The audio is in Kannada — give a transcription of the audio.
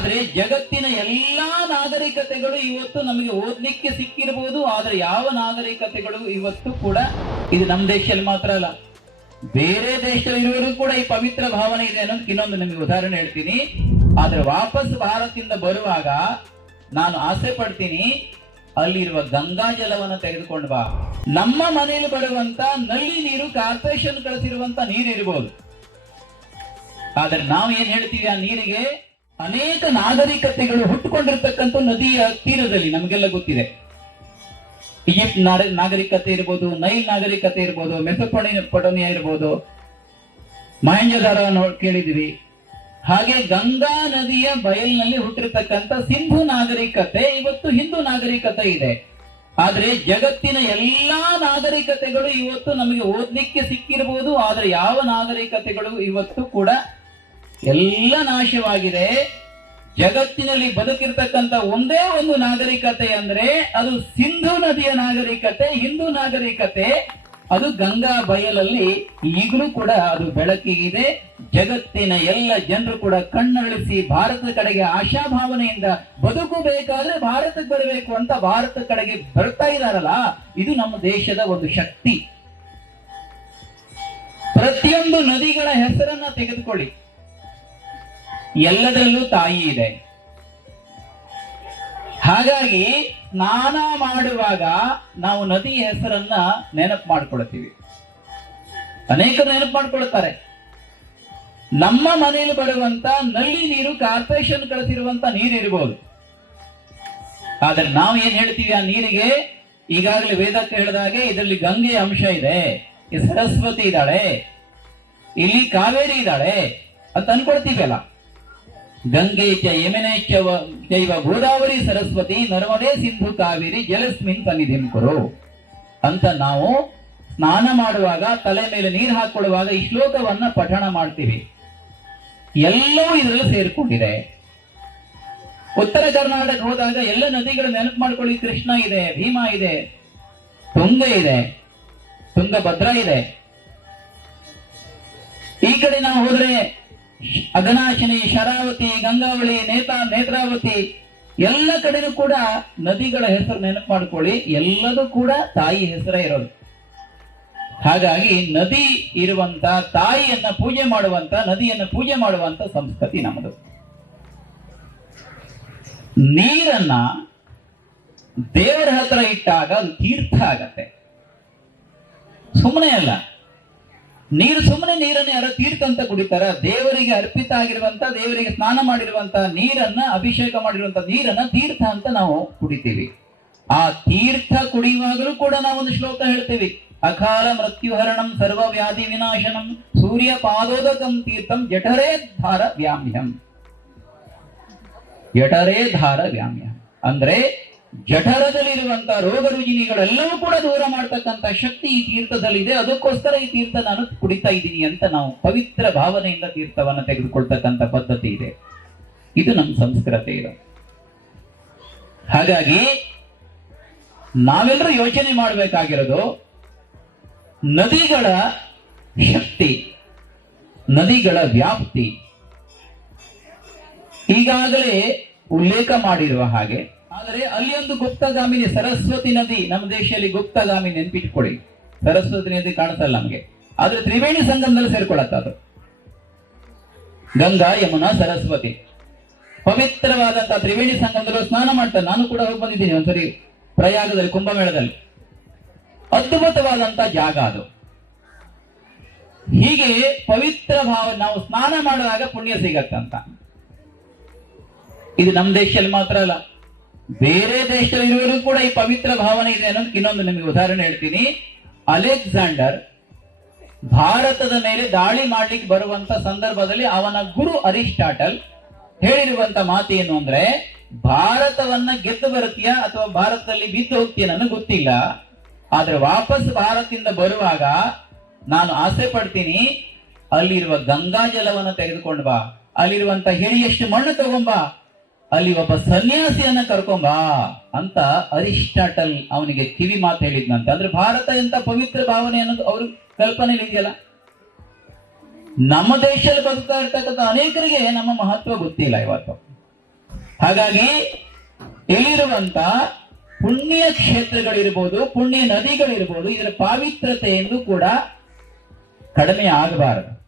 ಆದ್ರೆ ಜಗತ್ತಿನ ಎಲ್ಲಾ ನಾಗರಿಕತೆಗಳು ಇವತ್ತು ನಮಗೆ ಓದ್ಲಿಕ್ಕೆ ಸಿಕ್ಕಿರಬಹುದು ಆದ್ರೆ ಯಾವ ನಾಗರಿಕತೆಗಳು ಇವತ್ತು ಕೂಡ ಇದು ನಮ್ಮ ದೇಶದಲ್ಲಿ ಮಾತ್ರ ಅಲ್ಲ, ಬೇರೆ ದೇಶದಲ್ಲಿ ಇರೋರು ಕೂಡ ಈ ಪವಿತ್ರ ಭಾವನೆ ಇದೆ ಅನ್ನೋದಕ್ಕೆ ಇನ್ನೊಂದು ನಿಮಗೆ ಉದಾಹರಣೆ ಹೇಳ್ತೀನಿ. ಆದ್ರೆ ವಾಪಸ್ ಭಾರತದಿಂದ ಬರುವಾಗ ನಾನು ಆಸೆ ಪಡ್ತೀನಿ, ಅಲ್ಲಿರುವ ಗಂಗಾ ಜಲವನ್ನು ತೆಗೆದುಕೊಂಡು ಬಾ. ನಮ್ಮ ಮನೆಯಲ್ಲಿ ಬರುವಂತ ನಲ್ಲಿ ನೀರು, ಕಾರ್ಪೊರೇಷನ್ ಕಳಿಸಿರುವಂತ ನೀರು ಇರಬಹುದು ಆದ್ರೆ ನಾವು ಏನ್ ಹೇಳ್ತೀವಿ ಆ ನೀರಿಗೆ? ಅನೇಕ ನಾಗರಿಕತೆಗಳು ಹುಟ್ಟುಕೊಂಡಿರ್ತಕ್ಕಂಥ ನದಿಯ ತೀರದಲ್ಲಿ ನಮಗೆಲ್ಲ ಗೊತ್ತಿದೆ. ಈಜಿಪ್ಟ್ ನಾಗರಿಕತೆ ಇರ್ಬೋದು, ನೈಲ್ ನಾಗರಿಕತೆ ಇರ್ಬೋದು ಮೆಸಪೊಣಿ ಪೊಟೋನಿಯಾ ಇರ್ಬೋದು. ಮಹೇಂಜದಾರ ಕೇಳಿದ್ವಿ ಹಾಗೆ ಗಂಗಾ ನದಿಯ ಬಯಲಿನಲ್ಲಿ ಹುಟ್ಟಿರ್ತಕ್ಕಂಥ ಸಿಂಧು ನಾಗರಿಕತೆ, ಇವತ್ತು ಹಿಂದೂ ನಾಗರಿಕತೆ ಇದೆ. ಆದ್ರೆ ಜಗತ್ತಿನ ಎಲ್ಲಾ ನಾಗರಿಕತೆಗಳು ಇವತ್ತು ನಮಗೆ ಓದ್ಲಿಕ್ಕೆ ಸಿಕ್ಕಿರಬಹುದು ಆದ್ರೆ ಯಾವ ನಾಗರಿಕತೆಗಳು ಇವತ್ತು ಕೂಡ ಎಲ್ಲ ನಾಶವಾಗಿದೆ. ಜಗತ್ತಿನಲ್ಲಿ ಬದುಕಿರ್ತಕ್ಕಂಥ ಒಂದೇ ಒಂದು ನಾಗರಿಕತೆ ಅಂದ್ರೆ ಅದು ಸಿಂಧು ನದಿಯ ನಾಗರಿಕತೆ, ಹಿಂದೂ ನಾಗರಿಕತೆ. ಅದು ಗಂಗಾ ಬಯಲಲ್ಲಿ ಈಗಲೂ ಕೂಡ ಅದು ಬೆಳಕಿಗಿದೆ. ಜಗತ್ತಿನ ಎಲ್ಲ ಜನರು ಕೂಡ ಕಣ್ಣಳಿಸಿ ಭಾರತದ ಕಡೆಗೆ ಆಶಾಭಾವನೆಯಿಂದ ಬದುಕಬೇಕಾದ್ರೆ ಭಾರತಕ್ಕೆ ಬರಬೇಕು ಅಂತ ಭಾರತದ ಕಡೆಗೆ ಬರ್ತಾ ಇದಾರಲ್ಲ, ಇದು ನಮ್ಮ ದೇಶದ ಒಂದು ಶಕ್ತಿ. ಪ್ರತಿಯೊಂದು ನದಿಗಳ ಹೆಸರನ್ನ ತೆಗೆದುಕೊಳ್ಳಿ. ಎಲ್ಲದರಲ್ಲೂ ತಾಯಿ ಇದೆ. ಹಾಗಾಗಿ ಸ್ನಾನ ಮಾಡುವಾಗ ನಾವು ನದಿ ಹೆಸರನ್ನ ನೆನಪು ಮಾಡ್ಕೊಳ್ತೀವಿ. ಅನೇಕರು ನೆನಪು ಮಾಡ್ಕೊಳ್ತಾರೆ. ನಮ್ಮ ಮನೆಯಲ್ಲಿ ಬರುವಂತ ನಲ್ಲಿ ನೀರು ಕಾರ್ಪೊರೇಷನ್ ಕಳಿಸಿರುವಂತ ಇರಬಹುದು ಆದ್ರೆ ನಾವು ಏನ್ ಹೇಳ್ತೀವಿ ಆ ನೀರಿಗೆ? ಈಗಾಗಲೇ ವೇದಕ್ಕೆ ಹೇಳಿದಾಗೆ ಇದರಲ್ಲಿ ಗಂಗೆಯ ಅಂಶ ಇದೆ. ಸರಸ್ವತಿ ಇದ್ದಾಳೆ. ಇಲ್ಲಿ ಕಾವೇರಿ ಇದ್ದಾಳೆ ಅಂತ ಅನ್ಕೊಳ್ತೀವಲ್ಲ. ಗಂಗೆ ಚ ಯಮುನೆ ಚ ವ- ಚೈವ ಗೋದಾವರಿ ಸರಸ್ವತಿ ನರ್ಮದೆ ಸಿಂಧು ಕಾವೇರಿ ಜಲಸ್ಮಿನ್ ಸನ್ನಿಧಿಂ ಕುರು. ಅಂತ ನಾವು ಸ್ನಾನ ಮಾಡುವಾಗ ತಲೆ ಮೇಲೆ ನೀರು ಹಾಕೊಳ್ಳುವಾಗ ಈ ಶ್ಲೋಕವನ್ನ ಪಠಣ ಮಾಡ್ತೀವಿ. ಎಲ್ಲವೂ ಇದರಲ್ಲಿ ಸೇರಿಕೊಂಡಿದೆ. ಉತ್ತರ ಕರ್ನಾಟಕ ಹೋದಾಗ ಎಲ್ಲ ನದಿಗಳು ನೆನಪು ಮಾಡ್ಕೊಳ್ಳಿ, ಕೃಷ್ಣ ಇದೆ, ಭೀಮಾ ಇದೆ, ತುಂಗ ಇದೆ, ತುಂಗಭದ್ರಾ ಇದೆ. ಈ ಕಡೆ ನಾವು ಹೋದ್ರೆ ಅಘನಾಶಿನಿ, ಶರಾವತಿ, ಗಂಗಾವಳಿ, ನೇತಾ, ನೇತ್ರಾವತಿ, ಎಲ್ಲ ಕಡೆನೂ ಕೂಡ ನದಿಗಳ ಹೆಸರು ನೆನಪು ಮಾಡ್ಕೊಳ್ಳಿ. ಎಲ್ಲದೂ ಕೂಡ ತಾಯಿ ಹೆಸರೇ ಇರೋದು. ಹಾಗಾಗಿ ನದಿ ಇರುವಂತ, ತಾಯಿಯನ್ನ ಪೂಜೆ ಮಾಡುವಂತ, ನದಿಯನ್ನ ಪೂಜೆ ಮಾಡುವಂತ ಸಂಸ್ಕೃತಿ ನಮ್ಮದು. ನೀರನ್ನ ದೇವರ ಹತ್ರ ಇಟ್ಟಾಗ ಅದು ತೀರ್ಥ ಆಗತ್ತೆ. ಸುಮ್ಮನೆ ಅಲ್ಲ. ನೀರು ಸುಮ್ಮನೆ ನೀರನ್ನು ಯಾರೋ ತೀರ್ಥ ಅಂತ ಕುಡಿತಾರ. ದೇವರಿಗೆ ಅರ್ಪಿತ ಆಗಿರುವಂತ, ದೇವರಿಗೆ ಸ್ನಾನ ಮಾಡಿರುವಂತ ನೀರನ್ನ ಅಭಿಷೇಕ ಮಾಡಿರುವಂತ ನೀರನ್ನ ತೀರ್ಥ ಅಂತ ನಾವು ಕುಡಿತೀವಿ. ಆ ತೀರ್ಥ ಕುಡಿಯುವಾಗಲೂ ಕೂಡ ನಾವೊಂದು ಶ್ಲೋಕ ಹೇಳ್ತೀವಿ. ಅಕಾಲ ಮೃತ್ಯುಹರಣಂ ಸರ್ವ ವ್ಯಾಧಿ ವಿನಾಶನಂ ಸೂರ್ಯ ಪಾದೋದಕಂ ತೀರ್ಥಂ ಜಠರೇ ಧಾರ ವ್ಯಾಮ್ಯಂ ಜಠರೇ ಧಾರ ವ್ಯಾಮ್ಯ ಅಂದ್ರೆ ಜಠರದಲ್ಲಿರುವಂತ ರೋಗ ರುಜಿನಿಗಳೆಲ್ಲವೂ ಕೂಡ ದೂರ ಮಾಡ್ತಕ್ಕಂತ ಶಕ್ತಿ ಈ ತೀರ್ಥದಲ್ಲಿದೆ. ಅದಕ್ಕೋಸ್ಕರ ಈ ತೀರ್ಥ ನಾನು ಕುಡಿತಾ ಇದ್ದೀನಿ ಅಂತ ನಾವು ಪವಿತ್ರ ಭಾವನೆಯಿಂದ ತೀರ್ಥವನ್ನು ತೆಗೆದುಕೊಳ್ತಕ್ಕಂಥ ಪದ್ಧತಿ ಇದೆ. ಇದು ನಮ್ಮ ಸಂಸ್ಕೃತಿ ಇದು. ಹಾಗಾಗಿ ನಾವೆಲ್ಲರೂ ಯೋಚನೆ ಮಾಡಬೇಕಾಗಿರೋದು ನದಿಗಳ ಶಕ್ತಿ, ನದಿಗಳ ವ್ಯಾಪ್ತಿ. ಈಗಾಗಲೇ ಉಲ್ಲೇಖ ಮಾಡಿರುವ ಹಾಗೆ ಆದರೆ ಅಲ್ಲಿ ಒಂದು ಗುಪ್ತಗಾಮಿನಿ ಸರಸ್ವತಿ ನದಿ ನಮ್ಮ ದೇಶದಲ್ಲಿ ಗುಪ್ತಗಾಮಿನಿ ನೆನ್ಪಿಟ್ಕೊಳ್ಳಿ. ಸರಸ್ವತಿ ನದಿ ಕಾಣಿಸಲ್ಲ ನಮಗೆ. ಆದ್ರೆ ತ್ರಿವೇಣಿ ಸಂಗಮದಲ್ಲಿ ಸೇರ್ಕೊಳತ್ತ ಅದು. ಗಂಗಾ, ಯಮುನಾ, ಸರಸ್ವತಿ. ಪವಿತ್ರವಾದಂತಹ ತ್ರಿವೇಣಿ ಸಂಗಮದಲ್ಲಿ ಸ್ನಾನ ಮಾಡ್ತಾರೆ. ನಾನು ಕೂಡ ಹೋಗಿ ಬಂದಿದ್ದೀನಿ ಒಂದ್ಸರಿ ಪ್ರಯಾಗದಲ್ಲಿ, ಕುಂಭಮೇಳದಲ್ಲಿ. ಅದ್ಭುತವಾದಂತಹ ಜಾಗ ಅದು. ಹೀಗೆ ಪವಿತ್ರ ಭಾವ ನಾವು ಸ್ನಾನ ಮಾಡಿದಾಗ ಪುಣ್ಯ ಸಿಗತ್ತಂತ. ಇದು ನಮ್ಮ ದೇಶದಲ್ಲಿ ಮಾತ್ರ ಅಲ್ಲ. ಬೇರೆ ದೇಶ ಇರುವರು ಕೂಡ ಈ ಪವಿತ್ರ ಭಾವನೆ ಇದೆ ಅನ್ನೋದಕ್ಕೆ ಇನ್ನೊಂದು ನಿಮಗೆ ಉದಾಹರಣೆ ಹೇಳ್ತೀನಿ. ಅಲೆಕ್ಸಾಂಡರ್ ಭಾರತದ ಮೇಲೆ ದಾಳಿ ಮಾಡ್ಲಿಕ್ಕೆ ಬರುವಂತ ಸಂದರ್ಭದಲ್ಲಿ ಅವನ ಗುರು ಅರಿಸ್ಟಾಟಲ್ ಹೇಳಿರುವಂತ ಮಾತು ಏನು ಅಂದ್ರೆ, ಭಾರತವನ್ನ ಗೆದ್ದು ಬರುತ್ತೀಯ ಅಥವಾ ಭಾರತದಲ್ಲಿ ಬಿದ್ದು ಹೋಗ್ತೀಯ ನನಗೆ ಗೊತ್ತಿಲ್ಲ. ಆದ್ರೆ ವಾಪಸ್ ಭಾರತದಿಂದ ಬರುವಾಗ ನಾನು ಆಸೆ ಪಡ್ತೀನಿ, ಅಲ್ಲಿರುವ ಗಂಗಾ ಜಲವನ್ನು ತೆಗೆದುಕೊಂಡು ಬಾ, ಅಲ್ಲಿರುವಂತ ಹಿಡಿಯಷ್ಟು ಮಣ್ಣು ತಗೊಂಬಾ ಅಲ್ಲಿ ಒಬ್ಬ ಸನ್ಯಾಸಿಯನ್ನ ಕರ್ಕೊಂಬ ಅಂತ ಅರಿಸ್ಟಾಟಲ್ ಅವನಿಗೆ ಕಿವಿ ಮಾತು ಹೇಳಿದ್ನಂತೆ. ಅಂದ್ರೆ ಭಾರತ ಎಂತ ಪವಿತ್ರ ಭಾವನೆ ಅನ್ನೋದು ಅವ್ರ ಕಲ್ಪನೆ ಇದೆಯಲ್ಲ? ನಮ್ಮ ದೇಶದಲ್ಲಿ ಬದುಕ್ತಾ ಇರ್ತಕ್ಕಂಥ ಅನೇಕರಿಗೆ ನಮ್ಮ ಮಹತ್ವ ಗೊತ್ತಿಲ್ಲ ಇವತ್ತು. ಹಾಗಾಗಿ ಇಲ್ಲಿರುವಂತ ಪುಣ್ಯ ಕ್ಷೇತ್ರಗಳಿರ್ಬೋದು, ಪುಣ್ಯ ನದಿಗಳಿರ್ಬೋದು, ಇದರ ಪಾವಿತ್ರತೆಯನ್ನು ಕೂಡ ಕಡಿಮೆ ಆಗಬಾರದು.